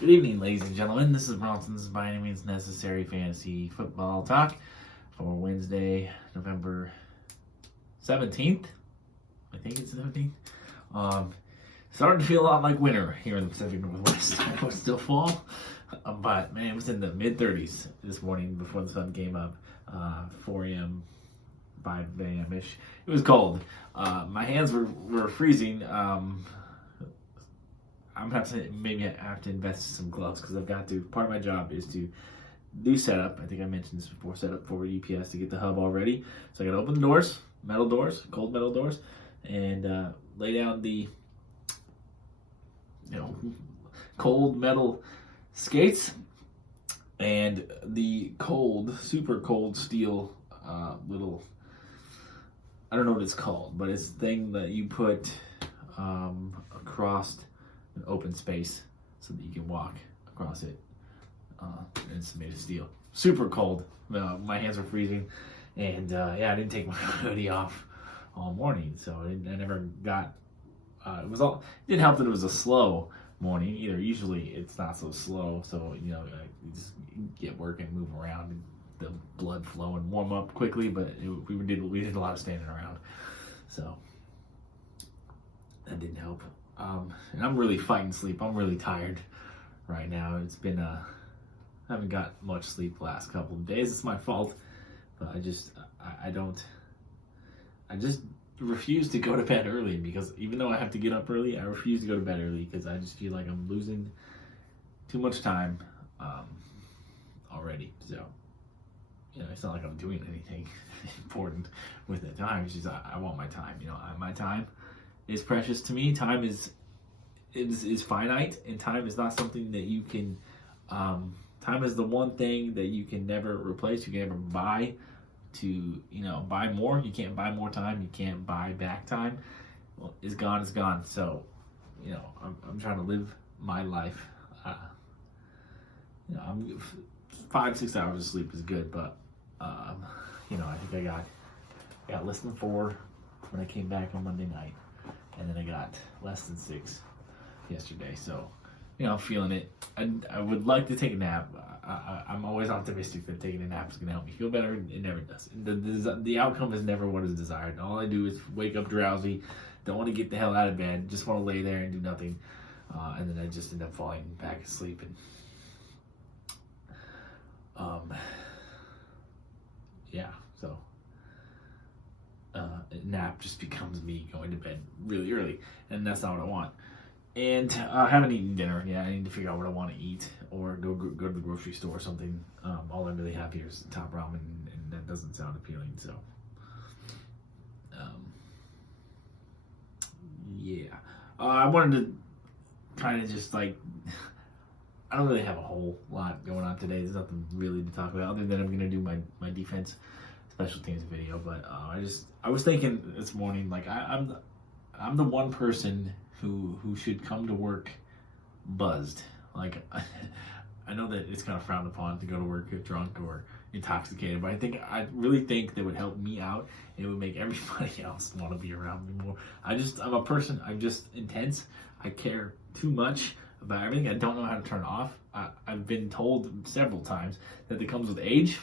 Good evening, ladies and gentlemen. This is Bronson. This is By Any Means Necessary Fantasy Football Talk for Wednesday, November 17th. I think it's 17th. Starting to feel a lot like winter here in the Pacific Northwest. It's still fall, but man, it was in the mid-30s this morning before the sun came up. 4 a.m., 5 a.m.-ish. It was cold. My hands were freezing. I'm gonna have to maybe I have to invest in some gloves because I've got to. Part of my job is to do setup. I think I mentioned this before. Setup for UPS to get the hub all ready. So I got to open the doors, metal doors, cold metal doors, and lay down the cold metal skates and the cold, super cold steel little. I don't know what it's called, but it's the thing that you put across an open space so that you can walk across it. And it's made of steel. Super cold. My hands were freezing, and I didn't take my hoodie off all morning, so I never got. It didn't help that it was a slow morning either. Usually it's not so slow, so you just get work and move around, and the blood flow and warm up quickly. But we did a lot of standing around, so that didn't help. And I'm really fighting sleep. I'm really tired right now. It's been I haven't got much sleep the last couple of days. It's my fault, but I just refuse to go to bed early, because even though I have to get up early, I refuse to go to bed early because I just feel like I'm losing too much time already. So it's not like I'm doing anything important with the time. It's just I want my time. My time is precious to me. Time is finite, and time is not something that you can. Time is the one thing that you can never replace. You can never buy. To buy more. You can't buy more time. You can't buy back time. Well, it's gone. It's gone. So, I'm trying to live my life. I'm 5-6 hours of sleep is good, but I think I got less than 4 when I came back on Monday night. And then I got less than 6 yesterday. So, I'm feeling it. I would like to take a nap. I'm always optimistic that taking a nap is going to help me feel better. It never does. The outcome is never what is desired. All I do is wake up drowsy, don't want to get the hell out of bed, just want to lay there and do nothing. And then I just end up falling back asleep. So nap just becomes me going to bed really early, and that's not what I want. And I haven't eaten dinner yet. I need to figure out what I want to eat, or go to the grocery store or something. All I really have here is Top Ramen, and that doesn't sound appealing. So, I wanted to kind of just I don't really have a whole lot going on today. There's nothing really to talk about other than I'm going to do my defense special teams video. But I was thinking this morning, I'm the one person who should come to work buzzed. I know that it's kind of frowned upon to go to work drunk or intoxicated, but I really think that would help me out. It would make everybody else want to be around me more. I'm a person. I'm just intense. I care too much about everything. I don't know how to turn off. I've been told several times that it comes with age.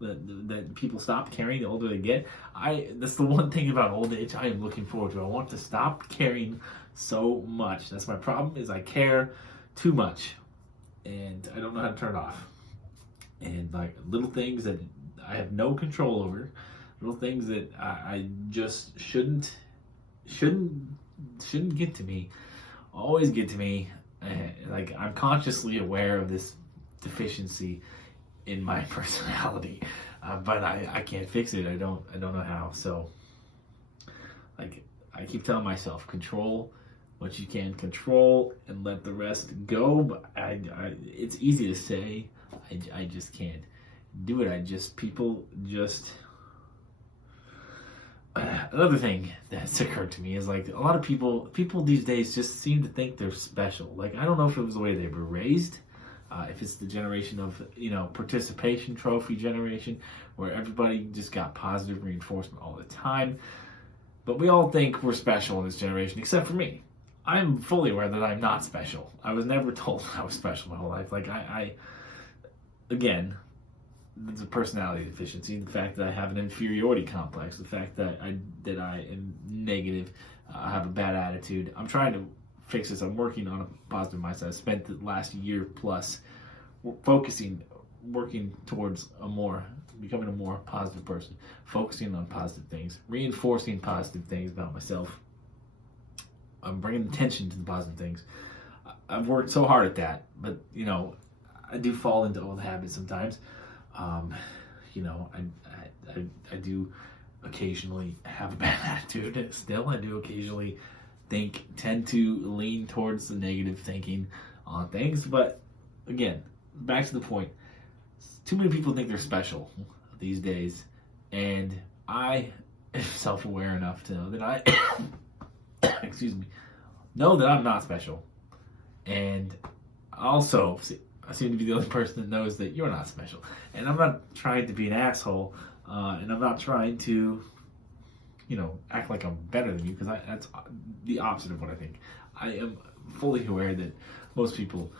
That people stop caring the older they get. That's the one thing about old age I am looking forward to. I want to stop caring so much. That's my problem, is I care too much, and I don't know how to turn it off. And little things that I have no control over, little things that I just shouldn't get to me, always get to me. I'm consciously aware of this deficiency in my personality, but I can't fix it. I don't know how. So I keep telling myself, control what you can control and let the rest go. But it's easy to say. I just can't do it. People another thing that's occurred to me is a lot of people these days just seem to think they're special. I don't know if it was the way they were raised. If it's the generation of, participation trophy generation, where everybody just got positive reinforcement all the time. But we all think we're special in this generation, except for me. I'm fully aware that I'm not special. I was never told I was special my whole life. Like again, there's a personality deficiency. The fact that I have an inferiority complex. The fact that I am negative. I have a bad attitude. I'm trying to fix this. I'm working on a positive mindset. I spent the last year plus working towards becoming a more positive person, focusing on positive things, reinforcing positive things about myself. I'm bringing attention to the positive things. I've worked so hard at that, but I do fall into old habits sometimes. I do occasionally have a bad attitude. Still, I do occasionally tend to lean towards the negative thinking on things. But again, back to the point. Too many people think they're special these days, and I am self-aware enough to know that know that I'm not special. And also, I seem to be the only person that knows that you're not special. And I'm not trying to be an asshole, and I'm not trying to, act like I'm better than you, because that's the opposite of what I think. I am fully aware that most people,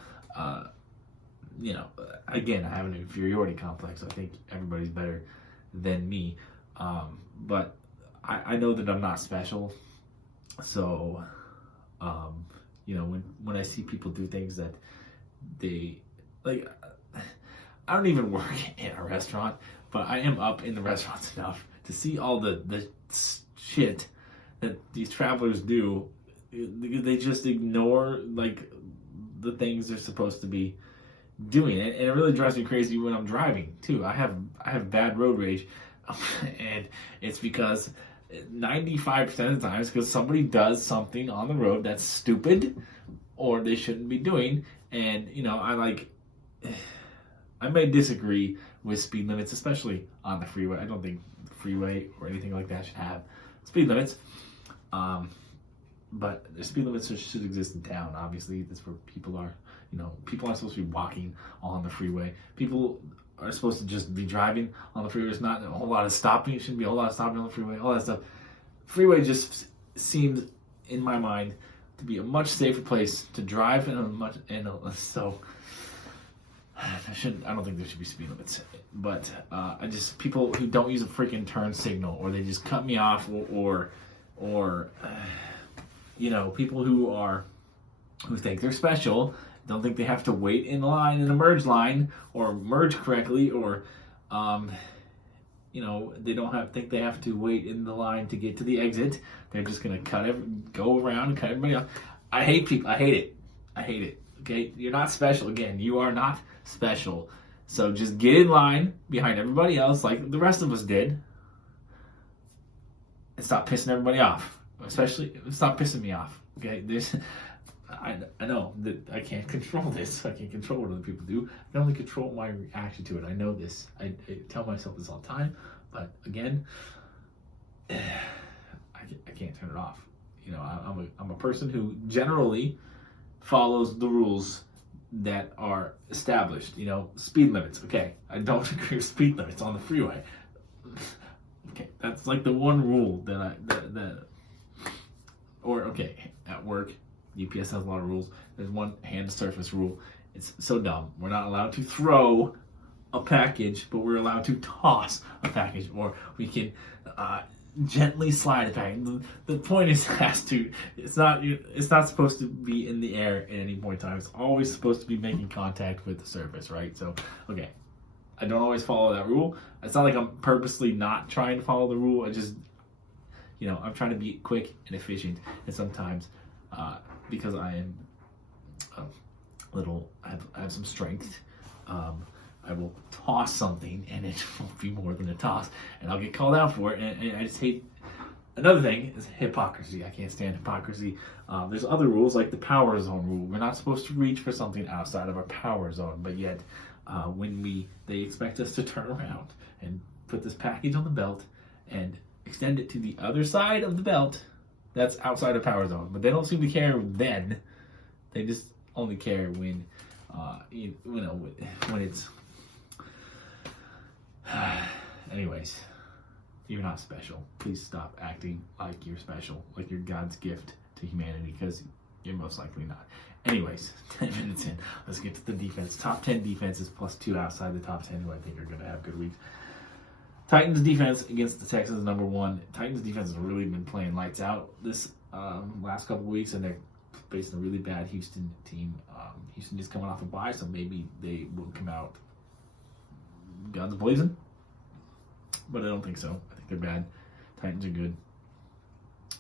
again, I have an inferiority complex. I think everybody's better than me. But I know that I'm not special. So, when I see people do things that they, like, I don't even work in a restaurant, but I am up in the restaurants enough to see all the shit that these travelers do. They just ignore, like, the things they're supposed to be doing it, and it really drives me crazy when I'm driving too. I have bad road rage, and it's because 95% of the times because somebody does something on the road that's stupid or they shouldn't be doing. And I may disagree with speed limits, especially on the freeway. I don't think the freeway or anything like that should have speed limits. But the speed limits should exist in town. Obviously, that's where people are. People aren't supposed to be walking on the freeway. People are supposed to just be driving on the freeway. There's not a whole lot of stopping. It shouldn't be a whole lot of stopping on the freeway. All that stuff. Freeway just seems, in my mind, to be a much safer place to drive, so I don't think there should be speed limits. But people who don't use a freaking turn signal, or they just cut me off, or people who think they're special, don't think they have to wait in line in a merge line or merge correctly, or they don't think they have to wait in the line to get to the exit. They're just gonna go around and cut everybody off. I hate people. I hate it. Okay, you're not special. Again, you are not special. So just get in line behind everybody else, like the rest of us did, and stop pissing everybody off. Especially, stop pissing me off. Okay, I know that I can't control this. I can't control what other people do. I can only control my reaction to it. I know this. I tell myself this all the time. But again, I can't turn it off. I'm a person who generally follows the rules that are established. Speed limits. Okay, I don't agree with speed limits on the freeway. Okay, that's like the one rule at work. UPS has a lot of rules. There's one hand to surface rule. It's so dumb. We're not allowed to throw a package, but we're allowed to toss a package, or we can gently slide a package. The point is, it's not supposed to be in the air at any point in time. It's always supposed to be making contact with the surface, right? So, okay, I don't always follow that rule. It's not like I'm purposely not trying to follow the rule. I just, I'm trying to be quick and efficient, and sometimes, because I am I have some strength, I will toss something, and it won't be more than a toss, and I'll get called out for it, and I just hate. Another thing is hypocrisy. I can't stand hypocrisy. There's other rules, like the power zone rule. We're not supposed to reach for something outside of our power zone, but yet they expect us to turn around and put this package on the belt and extend it to the other side of the belt that's outside of power zone. But they don't seem to care then. They just only care when it's. Anyways, you're not special. Please stop acting like you're special, like you're God's gift to humanity, because You're most likely not. Anyways, 10 minutes in, let's get to the defense. Top 10 defenses plus 2 outside the top 10 who I think are going to have good weeks. Titans defense against the Texans, number 1. Titans defense has really been playing lights out this last couple of weeks, and they're facing a really bad Houston team. Houston is coming off a bye, so maybe they will come out guns blazing. But I don't think so. I think they're bad. Titans are good.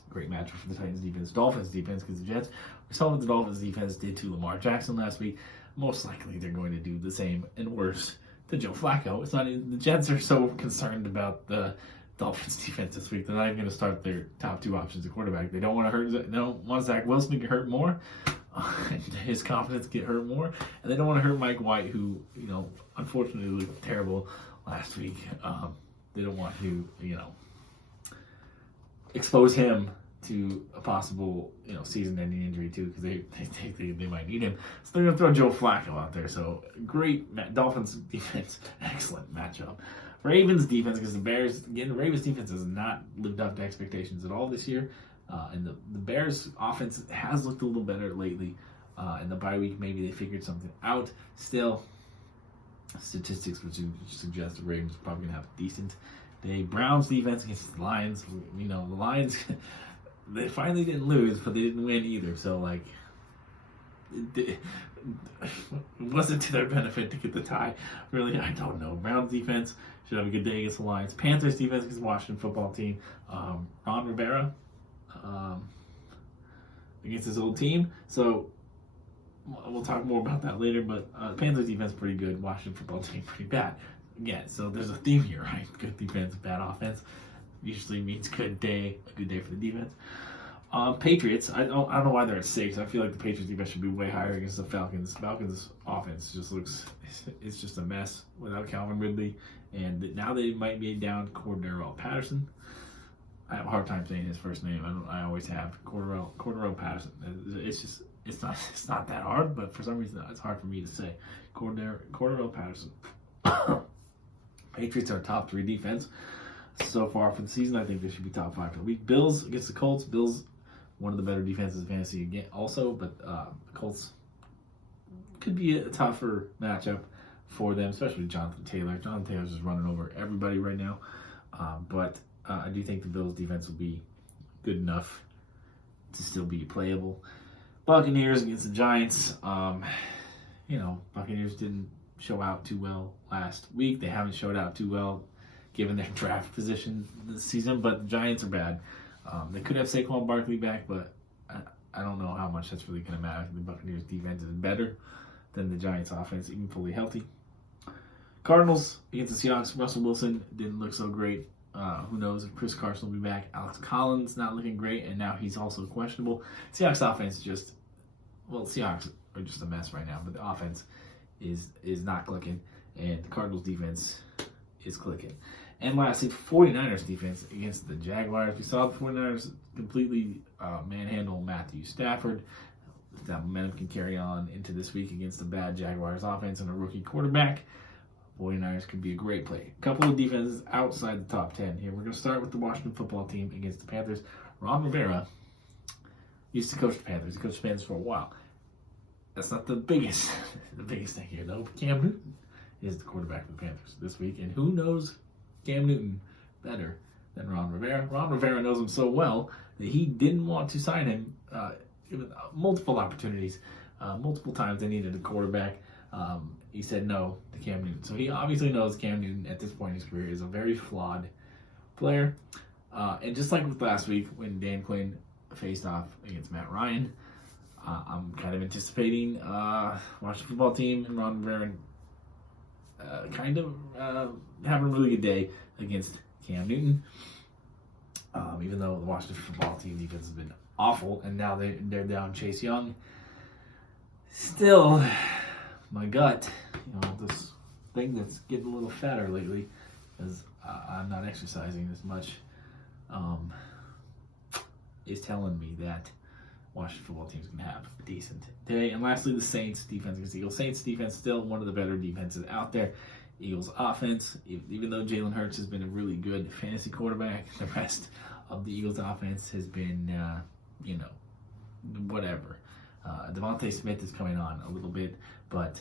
Great matchup for the Titans defense. Dolphins defense, because the Jets, we saw what the Dolphins defense did to Lamar Jackson last week. Most likely they're going to do the same and worse to Joe Flacco. It's not even, the Jets are so concerned about the Dolphins defense this week. They're not even going to start their top 2 options at quarterback. They don't want to hurt. They don't want Zach Wilson to get hurt more, and his confidence get hurt more, and they don't want to hurt Mike White, who unfortunately looked terrible last week. They don't want to expose him to a possible season-ending injury too, because they might need him. So they're going to throw Joe Flacco out there. So great Dolphins defense, excellent matchup. Ravens defense, because the Bears, again, the Ravens defense has not lived up to expectations at all this year. And the Bears offense has looked a little better lately. In the bye week, maybe they figured something out. Still, statistics which suggest the Ravens are probably going to have a decent day. Browns defense against the Lions. The Lions, they finally didn't lose, but they didn't win either. So, it wasn't to their benefit to get the tie. Really, I don't know. Browns defense should have a good day against the Lions. Panthers defense against the Washington football team. Ron Rivera against his old team. So we'll talk more about that later. But Panthers defense pretty good. Washington football team pretty bad. Again, so there's a theme here, right? Good defense, bad offense. Usually means a good day for the defense. Patriots, I don't know why they're at 6. I feel like the Patriots defense should be way higher against the Falcons. Falcons offense just looks, it's just a mess without Calvin Ridley. And now they might be down Cordero Patterson. I have a hard time saying his first name. I always have Cordero Patterson. It's not that hard, but for some reason it's hard for me to say. Cordero Patterson. Patriots are top 3 defense so far for the season. I think they should be top 5 for the week. Bills against the Colts. Bills, one of the better defenses in fantasy again, also, but the Colts could be a tougher matchup for them, especially Jonathan Taylor. Jonathan Taylor's just running over everybody right now, but I do think the Bills defense will be good enough to still be playable. Buccaneers against the Giants. Buccaneers didn't show out too well last week. They haven't showed out too well given their draft position this season, but the Giants are bad. They could have Saquon Barkley back, but I don't know how much that's really going to matter. The Buccaneers defense is better than the Giants offense, even fully healthy. Cardinals against the Seahawks. Russell Wilson didn't look so great. Who knows if Chris Carson will be back. Alex Collins not looking great, and now he's also questionable. Seahawks offense Seahawks are just a mess right now, but the offense is not clicking, and the Cardinals defense is clicking. And lastly, 49ers defense against the Jaguars. We saw the 49ers completely manhandle Matthew Stafford. That momentum can carry on into this week against the bad Jaguars offense and a rookie quarterback. 49ers could be a great play. A couple of defenses outside the top 10 here. We're going to start with the Washington football team against the Panthers. Ron Rivera used to coach the Panthers. He coached the Panthers for a while. That's not the biggest thing here, though. Cam Newton is the quarterback for the Panthers this week, and who knows Cam Newton better than Ron Rivera? Ron Rivera knows him so well that he didn't want to sign him. Given multiple opportunities, multiple times they needed a quarterback. He said no to Cam Newton. So he obviously knows Cam Newton at this point in his career is a very flawed player. And just like with last week when Dan Quinn faced off against Matt Ryan, I'm kind of anticipating Washington football team and Ron Rivera having a really good day against Cam Newton. Even though the Washington football team defense has been awful, and now they're down Chase Young. Still, my gut, this thing that's getting a little fatter lately, because I'm not exercising as much, is telling me that Washington football team's going to have a decent day. And lastly, the Saints defense against the Eagles. Saints defense still one of the better defenses out there. Eagles offense, even though Jalen Hurts has been a really good fantasy quarterback, the rest of the Eagles offense has been, whatever. Devontae Smith is coming on a little bit, but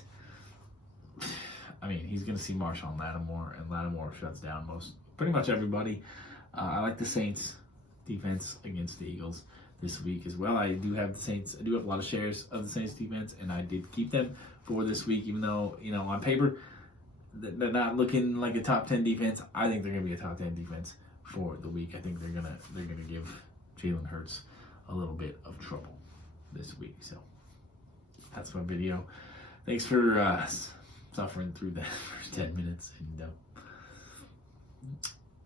I mean, he's going to see Marshawn Lattimore, and Lattimore shuts down pretty much everybody. I like the Saints defense against the Eagles this week as well. I do have the Saints. I do have a lot of shares of the Saints defense, and I did keep them for this week, even though, on paper, they're not looking like a top 10 defense. I think they're going to be a top 10 defense for the week. I think they're gonna give Jalen Hurts a little bit of trouble this week. So that's my video. Thanks for suffering through the first 10 minutes. And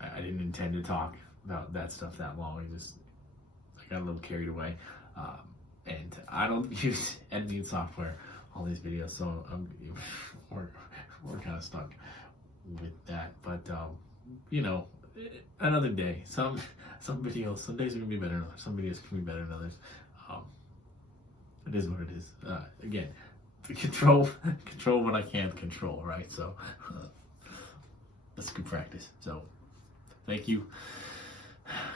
I didn't intend to talk about that stuff that long. I got a little carried away. And I don't use editing software on these videos, so we're kind of stuck with that. But another day. Some videos, some days are gonna be better than others. Some videos can be better than others. It is what it is. Again, control what I can't control, right? So that's good practice. So thank you.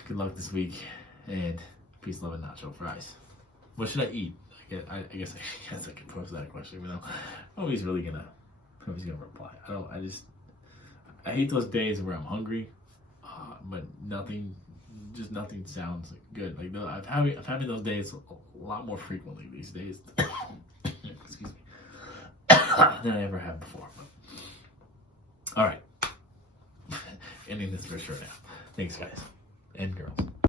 Good luck this week, and peace, love, and nacho fries. What should I eat? I guess I can pose that question, even though nobody's gonna reply. I hate those days where I'm hungry, but nothing sounds good. Like I'm having those days a lot more frequently these days. Excuse me, than I ever have before. But, all right, ending this for sure now. Thanks, guys and girls.